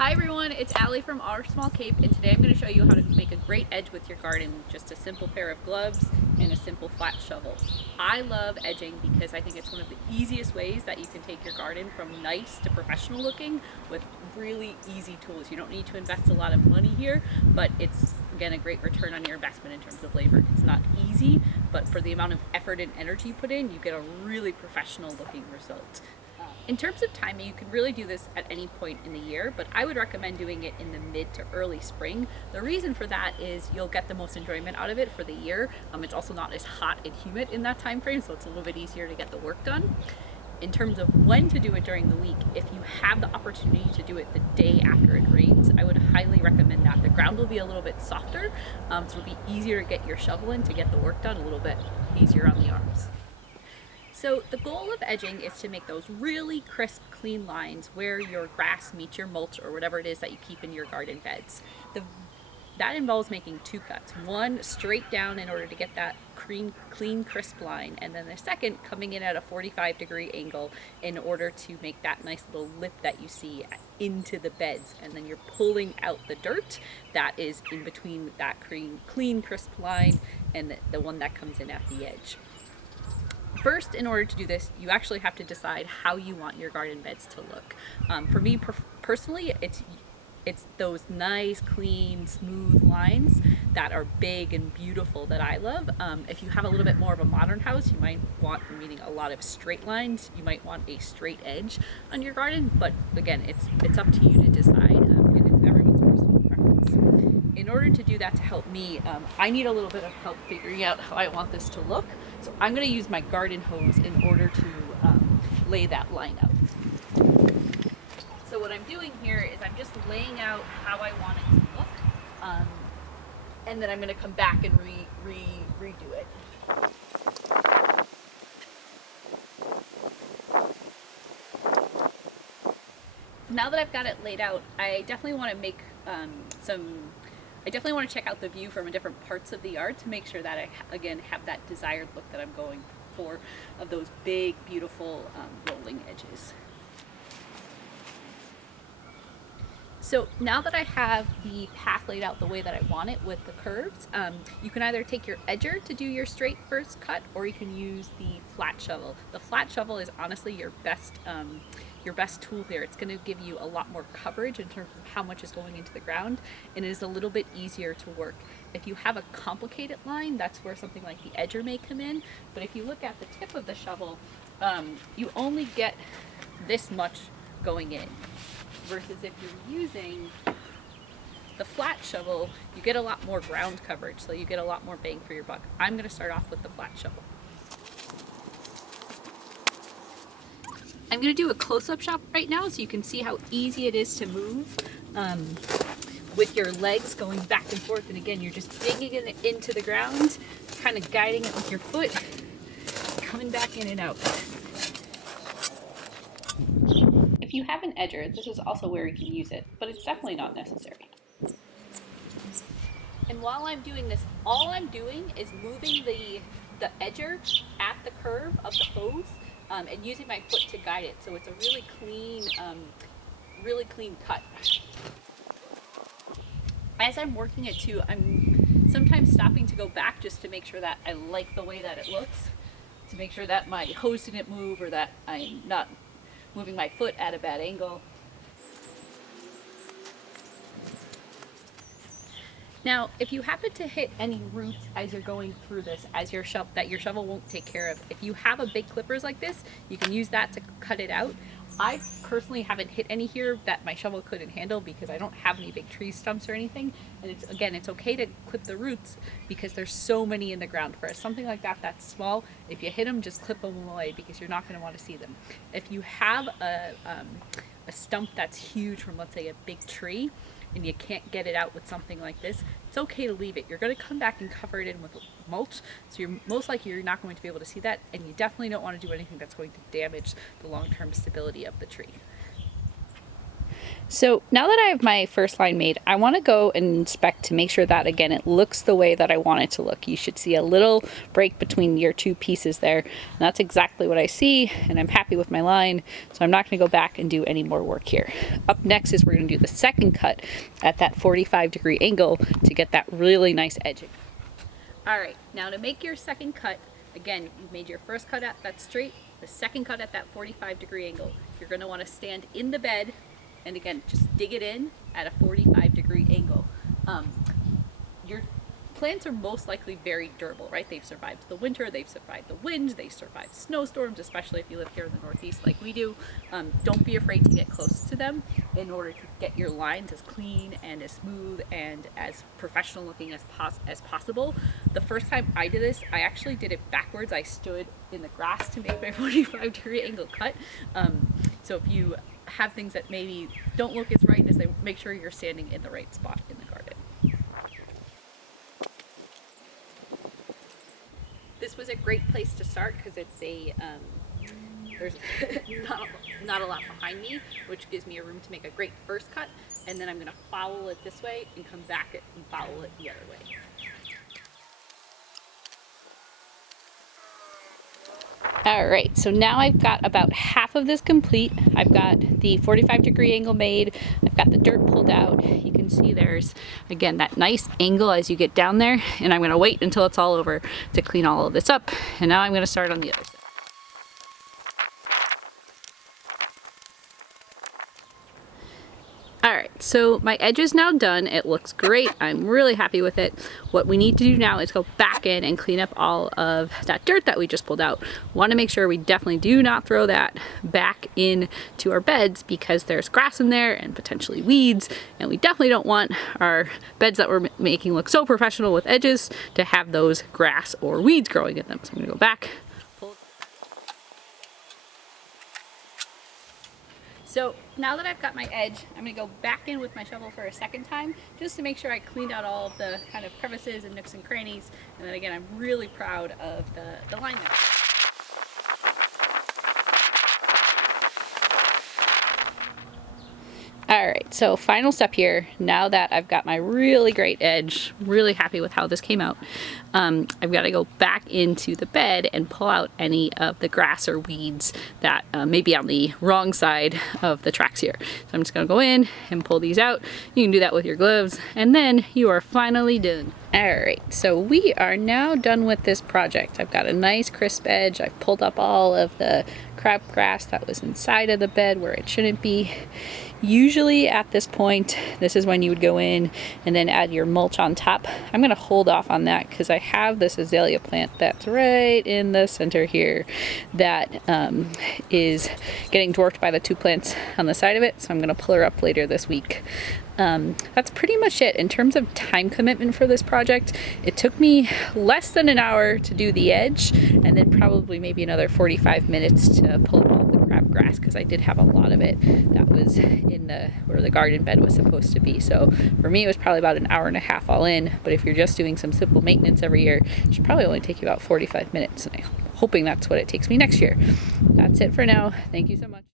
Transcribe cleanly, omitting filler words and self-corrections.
Hi everyone, it's Allie from Our Small Cape, and today I'm going to show you how to make a great edge with your garden with just a simple pair of gloves and a simple flat shovel. I love edging because I think it's one of the easiest ways that you can take your garden from nice to professional looking with really easy tools. You don't need to invest a lot of money here, but it's again a great return on your investment in terms of labor. It's not easy, but for the amount of effort and energy put in, you get a really professional looking result. In terms of timing, you can really do this at any point in the year, but I would recommend doing it in the mid to early spring. The reason for that is you'll get the most enjoyment out of it for the year. It's also not as hot and humid in that time frame, so it's a little bit easier to get the work done. In terms of when to do it during the week, if you have the opportunity to do it the day after it rains, I would highly recommend that. The ground will be a little bit softer, so it'll be easier to get your shovel in to get the work done, a little bit easier on the arms. So the goal of edging is to make those really crisp, clean lines where your grass meets your mulch or whatever it is that you keep in your garden beds. That involves making two cuts. One straight down in order to get that clean, crisp line, and then the second coming in at a 45-degree angle in order to make that nice little lip that you see into the beds. And then you're pulling out the dirt that is in between that clean, crisp line and the one that comes in at the edge. First, in order to do this, you actually have to decide how you want your garden beds to look. For me personally, it's those nice, clean, smooth lines that are big and beautiful that I love. If you have a little bit more of a modern house, you might want, meaning a lot of straight lines, you might want a straight edge on your garden. But again, it's up to you to decide, and it's everyone's personal preference. In order to do that to help me, I need a little bit of help figuring out how I want this to look. So I'm going to use my garden hose in order to lay that line out. So what I'm doing here is I'm just laying out how I want it to look, and then I'm going to come back and redo it. Now that I've got it laid out, I definitely want to make I definitely want to check out the view from different parts of the yard to make sure that I, again, have that desired look that I'm going for of those big, beautiful rolling edges. So now that I have the path laid out the way that I want it with the curves, you can either take your edger to do your straight first cut, or you can use the flat shovel. The flat shovel is honestly your best tool here. It's going to give you a lot more coverage in terms of how much is going into the ground, and it is a little bit easier to work. If you have a complicated line, that's where something like the edger may come in, but if you look at the tip of the shovel, you only get this much going in. Versus if you're using the flat shovel, you get a lot more ground coverage, so you get a lot more bang for your buck. I'm going to start off with the flat shovel. I'm going to do a close-up shot right now so you can see how easy it is to move with your legs going back and forth. And again, you're just digging it into the ground, kind of guiding it with your foot, coming back in and out. If you have an edger, this is also where you can use it, but it's definitely not necessary. And while I'm doing this, all I'm doing is moving the edger at the curve of the hose and using my foot to guide it. So it's a really clean cut. As I'm working it too, I'm sometimes stopping to go back just to make sure that I like the way that it looks, to make sure that my hose didn't move or that I'm not moving my foot at a bad angle. Now, if you happen to hit any roots as you're going through this, as your shovel won't take care of, if you have a big clippers like this, you can use that to cut it out. I personally haven't hit any here that my shovel couldn't handle because I don't have any big tree stumps or anything. And it's okay to clip the roots because there's so many in the ground. For something like that that's small, if you hit them, just clip them away because you're not going to want to see them. If you have a stump that's huge from, let's say, a big tree, and you can't get it out with something like this, it's okay to leave it. You're going to come back and cover it in with mulch, so most likely you're not going to be able to see that, and you definitely don't want to do anything that's going to damage the long-term stability of the tree. So now that I have my first line made, I want to go and inspect to make sure that, again, it looks the way that I want it to look. You should see a little break between your two pieces there. And that's exactly what I see, and I'm happy with my line, so I'm not going to go back and do any more work here. Up next is we're going to do the second cut at that 45-degree angle to get that really nice edging. All right, now to make your second cut, again, you've made your first cut at that straight, the second cut at that 45-degree angle. You're going to want to stand in the bed and again, just dig it in at a 45-degree angle. Your plants are most likely very durable, right? They've survived the winter, they've survived the wind, they've survived snowstorms, especially if you live here in the Northeast like we do. Don't be afraid to get close to them in order to get your lines as clean and as smooth and as professional looking as possible. The first time I did this, I actually did it backwards. I stood in the grass to make my 45-degree angle cut. So if you have things that maybe don't look as right, as they make sure you're standing in the right spot in the garden. This was a great place to start because it's a there's not a lot behind me, which gives me a room to make a great first cut, and then I'm going to foul it this way and come back and foul it the other way. All right, so now I've got about half of this complete. I've got the 45-degree angle made. I've got the dirt pulled out. You can see there's, again, that nice angle as you get down there. And I'm gonna wait until it's all over to clean all of this up. And now I'm gonna start on the other side. All right, so my edge is now done. It looks great. I'm really happy with it. What we need to do now is go back in and clean up all of that dirt that we just pulled out. Want to make sure we definitely do not throw that back into our beds because there's grass in there and potentially weeds, and we definitely don't want our beds that we're making look so professional with edges to have those grass or weeds growing in them. So I'm gonna go back. So now that I've got my edge, I'm gonna go back in with my shovel for a second time, just to make sure I cleaned out all of the kind of crevices and nooks and crannies. And then again, I'm really proud of the line there. All right, so final step here. Now that I've got my really great edge, really happy with how this came out, I've got to go back into the bed and pull out any of the grass or weeds that may be on the wrong side of the tracks here. So I'm just gonna go in and pull these out. You can do that with your gloves, and then you are finally done. All right, so we are now done with this project. I've got a nice crisp edge. I've pulled up all of the crabgrass that was inside of the bed where it shouldn't be. Usually at this point, this is when you would go in and then add your mulch on top. I'm gonna hold off on that because I have this azalea plant that's right in the center here that is getting dwarfed by the two plants on the side of it. So I'm gonna pull her up later this week. That's pretty much it. In terms of time commitment for this project, it took me less than an hour to do the edge, and then probably maybe another 45 minutes to pull up all the crabgrass because I did have a lot of it that was in where the garden bed was supposed to be. So for me, it was probably about an hour and a half all in, but if you're just doing some simple maintenance every year, it should probably only take you about 45 minutes, and I'm hoping that's what it takes me next year. That's it for now. Thank you so much.